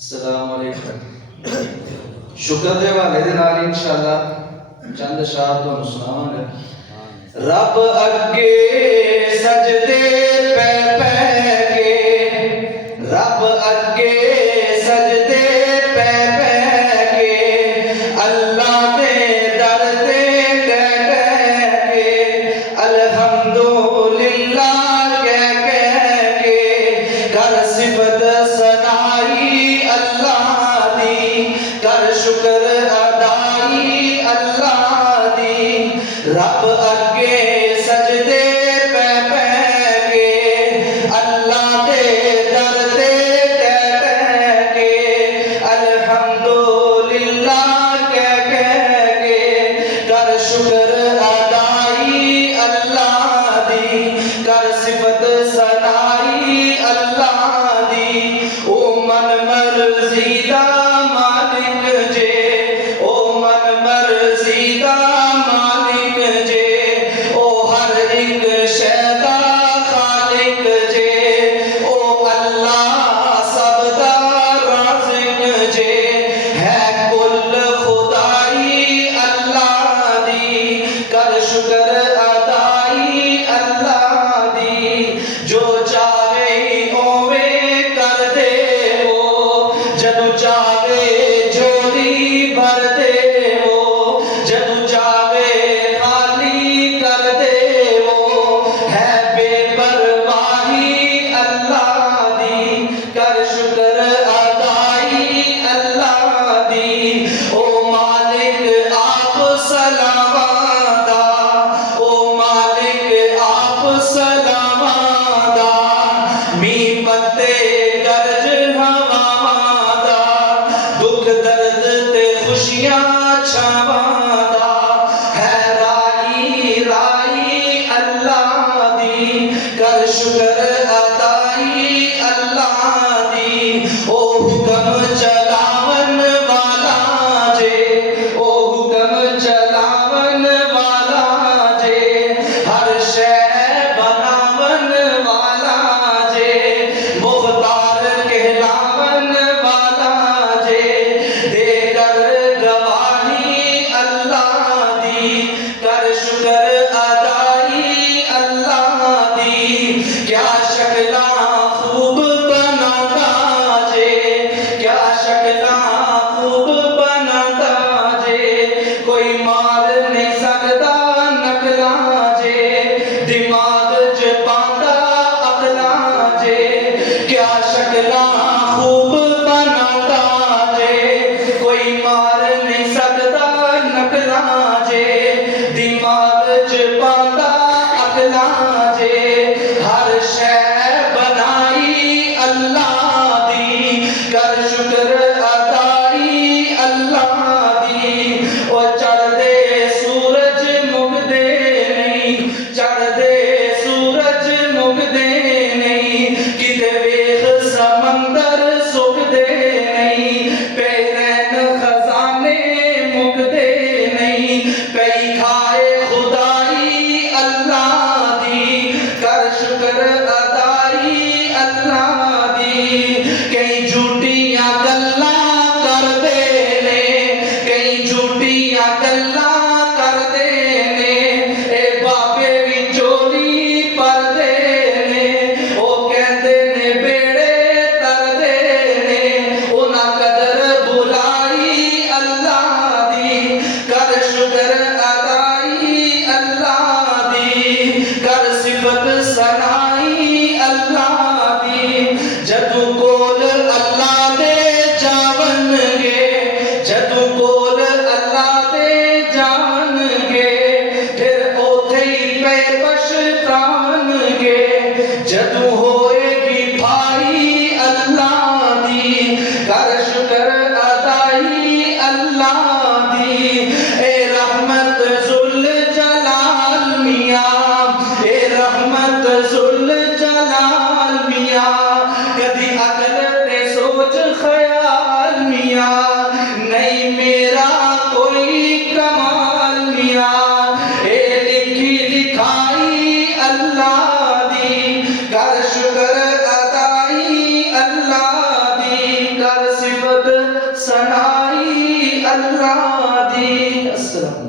السلام علیکم. شکر دے والے دے نال انشاءاللہ چند اشعار تو سناواں گا. رب اگے سجدے پہ کے، رب اگے سجدے پہ کے، اللہ دے در تے کہہ کے، الحمدللہ کہہ کے، کر صفت ثنائی اللہ دی، کر شکر ادائی اللہ دی. رب اگے سجدے پہ کے، اللہ دے در تے کہہ کے، الحمدللہ کہہ کے، کر شکر ادائی اللہ دی، کر صفت ثنائی اللہ دی. او من مرضی دا مالک جے، او من مرضی دا مالک جے، او ہر ایک شے دا خالق جے، او اللہ سب دا رازق جے. ہے کل خدائی اللہ دی، کر شکر ادائی اللہ دی. جو چاہے اوے کر دے وہ، جدو چاہے جھولی بھر دے وہ، جدو چاہے خالی کر دے وہ. ہے بے پرواہی اللہ دی، کر شکر ادائی اللہ دی. او مالک آپ سلاماں دا، او مالک آپ سلاماں دا، می پتے گرج ہواواں دا، دکھ درد تے خوشیاں چھاواں دا. ہے رائی رائی اللہ دی، کر شکر ادائی اللہ دی. او حکم چلاون والا جے، او حکم چلاون والا جے، ہر شے بناون والا جے، مختار کہلاون والا جے. دے کر گواہی اللہ دی، کر شکر ادائی اللہ دی. کیا شکلاں خوب بناتا جے، کیا شکلاں خوب بناتا جے، کوئی مار نہیں سکدا نقلاں جے، دماغ چ پاندا عقلاں جے. کیا شکلاں خوب بناتا جے، کوئی مار نہیں سکدا نقلاں جے، دماغ چ پاندا عقلاں جے. ہر شے بنائی اللہ دی، کر شکر ادائی اللہ دی. او چڑھدے سورج مکدے نہیں، چڑھدے سورج مکدے نہیں، کتے ویخ سمندر سکدے نہیں، پیرین خزانے مکدے نہیں. پئی کھائے خدائی اللہ دی، کر شکر ادائی اللہ دی. کئی جھوٹیاں گلاں اللہ دی. السلام.